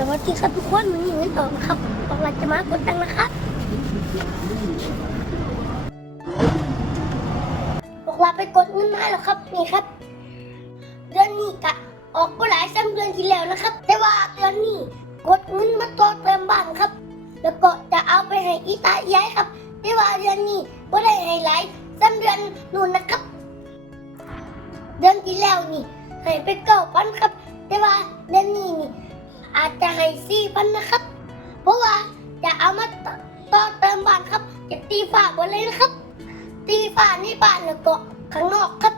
สวัสดีครับทุกคนวันนี้เงินต่อครับบอกเราจะมากดตังนะครับบอกเราไปกดเงินมาแล้วครับนี่ครับ เดือนนี้กะออกก็หลายซ้ำเดือนที่แล้วนะครับ แต่ว่าเดือนนี้กดเงินมาต่อเติมบ้านครับ แล้วก็จะเอาไปให้อีตาย้ายครับแต่ว่าเดือนนี้ก็ได้ให้หลายซ้ำเดือนนู่นนะครับ เดือนที่แล้วนี่ให้ไปเก้าพันครับ แต่ว่าเดือนนี้นี่ อาจจะให้สี่พันนะครับ เพราะว่าจะเอามาต่อตอเติมบ้านครับ จะตีฝาบนเลยนะครับ ตีฝาในบ้านแล้วก็ข้างนอกครับ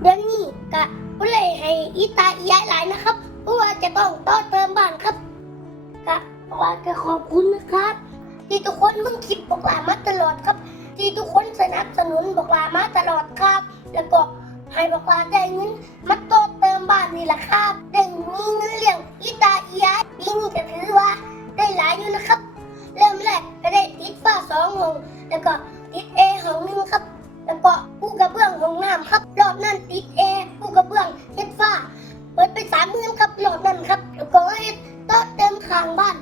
เดือนนี้กะก็เลยให้อีตาอียายหลายนะครับเพราะว่าจะต้องต่อเติมบ้านครับกะว่าจะขอบคุณนะครับ ที่ทุกคนมึงคลิปบอกลามาตลอดครับ ที่ทุกคนสนับสนุนบอกลามาตลอดครับ แล้วก็ให้บอกลาได้เงินมาต่อเติมบ้านนี่แหละครับได้มีเงินเลี้ยง อห้องหนึงครับ แล้วก็ปูกระเบื้องห้องน้ำครับรอบนั้นติดเอร์ปูกระเบื้องเฮ็ดฝ้าเปิดไปสามหมื่นครับรอบนั้นครับ แล้วก็เฮ็ดต่อเติมข้างบ้าน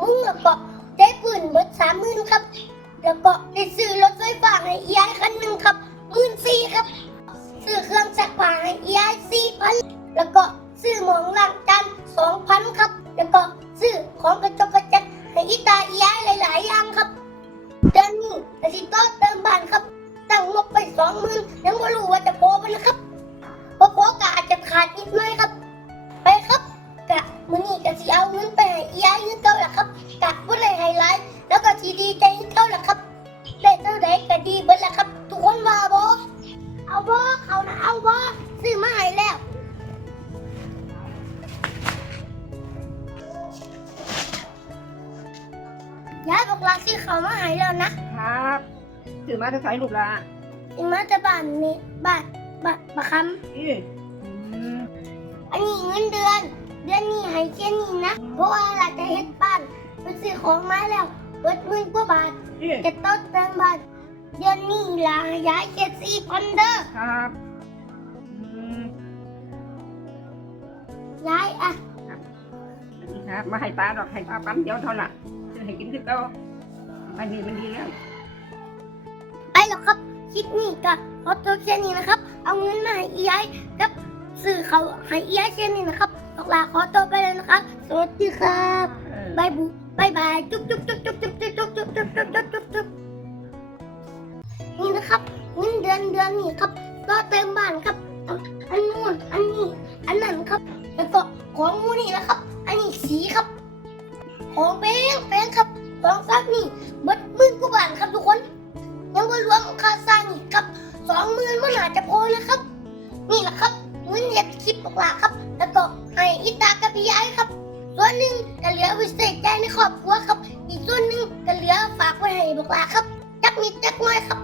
มุ้งแล้วก็ได้ปืนเบิดสามหมื่นครับ แล้วก็ได้ซื้อรถไฟฟ้าให้ยายคันหนึ่งครับหมื่นสี่ครับ ซื้อเครื่องซักผ้าให้ยายสี่พันแล้วก็ซื้อหมองล้างจานสองพันครับ แล้วก็ซื้อของกระจกกระจัดให้อีตาอียายหลาย ๆ อย่างครับ เดือนนี้กสิโต้เติมบ้านครับ ตั้งงบไปสองหมื่นยังไม่รู้ว่าจะพอไหมนะครับพอพอกะอาจจะขาดนิดหน่อยครับ ไปครับกะมื้อนี้กะสิเอาเงินไปให้อียายเงินเก่าละครับกะพูดเลยไฮไลท์แล้วก็สีดีใจเงินเก่าละครับได้เท่าใดก็ดีเบิดละครับ ทุกคนว่าบ่เอาบ่เขานะเอาบ่ซื้อมาให้แล้วยายบอกลาซื้อเขามาให้แล้วนะ ครับ ถือมาจะใช้ลูกละอีมาจะบ้านนี่บ้านบ้านบะคอีอืมำอันนี้เงินเดือน เดือนนี้ให้แค่นี้นะ เพราะว่าเราจะเฮ็ดบ้านไปซื้อของมาแล้วเบิดหมื่นกว่าบาท อีจะต้นเติมบ้านเดือนนี้ล่ะย้ายเจ็ดสี่พันเด้อครับอืมย้ายอะ อันนี้ครับมาให้ตาดอกให้ตาปั้นเดียวเท่านั้นจะให้กินคือเก่าอันนี้มันดีแล้วไปแล้ว ครับคลิปนี้ก็ขอตัวแค่นี้นะครับ เอาเงินมาให้อีย้ายกับซื้อเขาให้อีย้ายแค่นี้นะครับบอกลาขอตัวไปเลยนะครับ สวัสดีครับเออบายบุบายบายจุ๊บจุ๊บจุ๊บจุ๊บจุ๊บจุ๊บจุ๊บจุ๊บจุ๊บจุ๊บจุ๊บจุ๊บจุ๊บนี่นะครับเงินเดือนเดือนนี้ครับก็เติมบ้านครับ อันนู้นอันนี้ อันนั้นครับ แล้วก็ของมูนี่นะครับ อันนี้สีครับ ของแพงแพงครับของซักนี่ รวมค่าสร้างอีกครับสองหมื่นมันอาจจะพอนะครับ นี่แหละครับเงินเย็บคลิปบอกลาครับ แล้วก็ให้อิตากับพี่ไอ้ครับ ส่วนหนึ่งก็เหลือวิเศษใจในครอบครัวครับ อีกส่วนหนึ่งก็เหลือฝากไว้ให้บอกลาครับจักนิดจักน้อยครับ